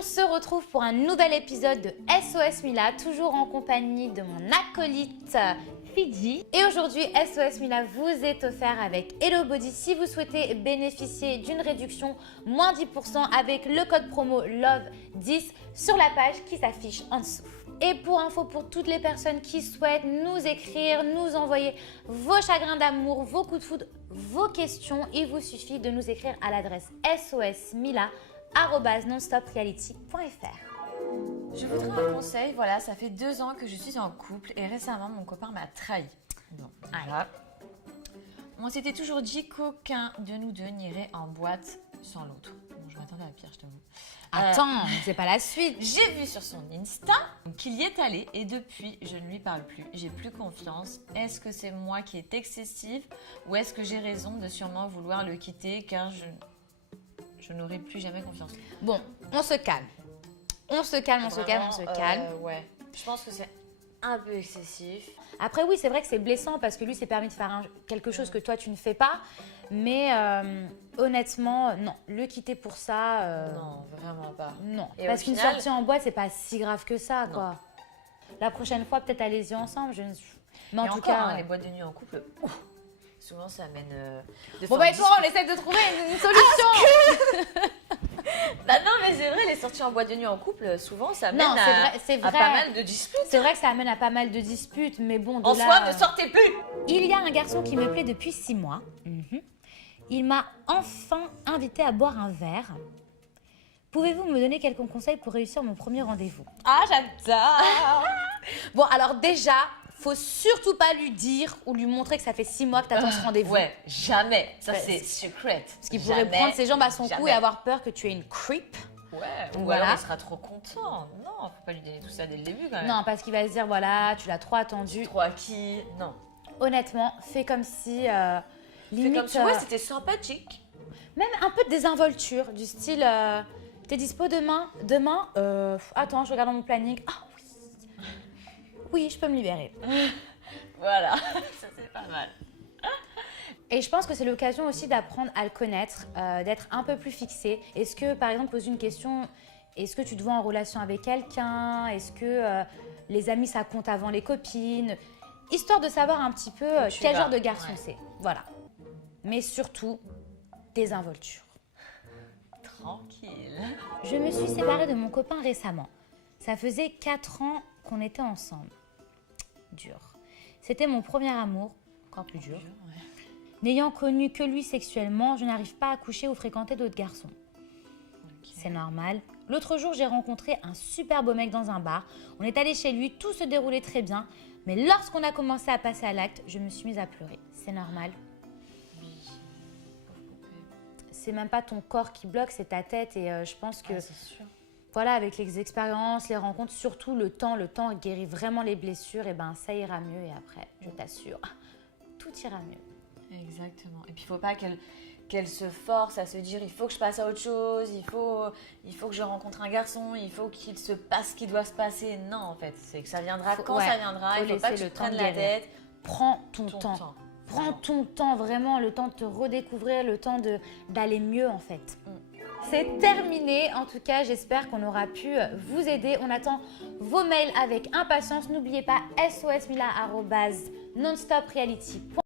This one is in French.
On se retrouve pour un nouvel épisode de SOS Mila, toujours en compagnie de mon acolyte Fidji. Et aujourd'hui, SOS Mila vous est offert avec Hello Body si vous souhaitez bénéficier d'une réduction moins 10% avec le code promo LOVE10 sur la page qui s'affiche en dessous. Et pour info, pour toutes les personnes qui souhaitent nous écrire, nous envoyer vos chagrins d'amour, vos coups de foudre, vos questions, il vous suffit de nous écrire à l'adresse sosmila@nonstopreality.fr. Je voudrais un conseil. Voilà, ça fait 2 ans que je suis en couple et récemment, mon copain m'a trahi. Bon, voilà. On s'était toujours dit qu'aucun de nous deux n'irait en boîte sans l'autre. Bon, je m'attendais à pire, je t'avoue. Attends, c'est pas la suite. J'ai vu sur son Insta qu'il y est allé et depuis, je ne lui parle plus. J'ai plus confiance. Est-ce que c'est moi qui est excessive ou est-ce que j'ai raison de sûrement vouloir le quitter car je n'aurai plus jamais confiance? Bon, on se calme. On se calme. Ouais, je pense que c'est un peu excessif. Après, oui, c'est vrai que c'est blessant parce que lui s'est permis de faire quelque chose que toi, tu ne fais pas. Mais honnêtement, non. Le quitter pour ça… Non, vraiment pas. Non. Et Parce au qu'une final- sortie en boîte, c'est pas si grave que ça, Non. quoi. La prochaine fois, peut-être allez-y ensemble. Mais en Et tout encore, cas… hein, les boîtes de nuit en couple, souvent ça amène de Bon, fortes bah, toi, on essaie de trouver une solution. Bah non, mais c'est vrai, les sorties en boîte de nuit en couple, souvent ça amène Non, c'est à vrai. pas mal de disputes. C'est vrai que ça amène à pas mal de disputes, mais bon, de En là… soi, ne sortez plus. Il y a un garçon qui me plaît depuis 6 mois. Il m'a enfin invité à boire un verre. Pouvez-vous me donner quelques conseils pour réussir mon premier rendez-vous? Ah, j'adore. Bon, alors déjà, faut surtout pas lui dire ou lui montrer que ça fait 6 mois que t'attends ce rendez-vous. Ouais, jamais. Ça, Ouais, c'est secret. Parce qu'il pourrait prendre ses jambes à son cou et avoir peur que tu aies une creep. Ouais, ou Voilà. alors il sera trop content. Non, faut pas lui donner tout ça dès le début quand même. Non, parce qu'il va se dire, voilà, tu l'as trop attendu. Trop acquis. Non. Honnêtement, fais comme si… C'est limite, comme si ouais, c'était sympathique. même un peu de désinvolture, du style… t'es dispo demain? Demain attends, je regarde dans mon planning. Ah oui. Oui, je peux me libérer. Voilà, ça c'est pas mal. Et je pense que c'est l'occasion aussi d'apprendre à le connaître, d'être un peu plus fixé. Est-ce que, par exemple, pose une question, est-ce que tu te vois en relation avec quelqu'un? Est-ce que les amis, ça compte avant les copines? Histoire de savoir un petit peu quel genre de garçon c'est. Voilà. Mais surtout, désinvolture. Tranquille. Je me suis séparée de mon copain récemment. Ça faisait 4 ans qu'on était ensemble. Dur. C'était mon premier amour, encore plus dur. N'ayant connu que lui sexuellement, je n'arrive pas à coucher ou fréquenter d'autres garçons. C'est normal. L'autre jour, j'ai rencontré un super beau mec dans un bar. On est allé chez lui, tout se déroulait très bien. Mais lorsqu'on a commencé à passer à l'acte, je me suis mise à pleurer. C'est normal. C'est même pas ton corps qui bloque, c'est ta tête. Et je pense que, C'est sûr. voilà, avec les expériences, les rencontres, surtout le temps guérit vraiment les blessures. Et ben, ça ira mieux. Et après, je t'assure, tout ira mieux. Exactement. Et puis il faut pas qu'elle se force à se dire il faut que je passe à autre chose, il faut que je rencontre un garçon, il faut qu'il se passe ce qui doit se passer. Non, en fait, c'est que ça viendra quand ça viendra. Il faut pas que tu te prennes la tête. Prends ton temps. Prends ton temps, vraiment, le temps de te redécouvrir, le temps d'aller mieux en fait. C'est terminé. En tout cas, j'espère qu'on aura pu vous aider. On attend vos mails avec impatience. N'oubliez pas sosmila@nonstopreality.fr.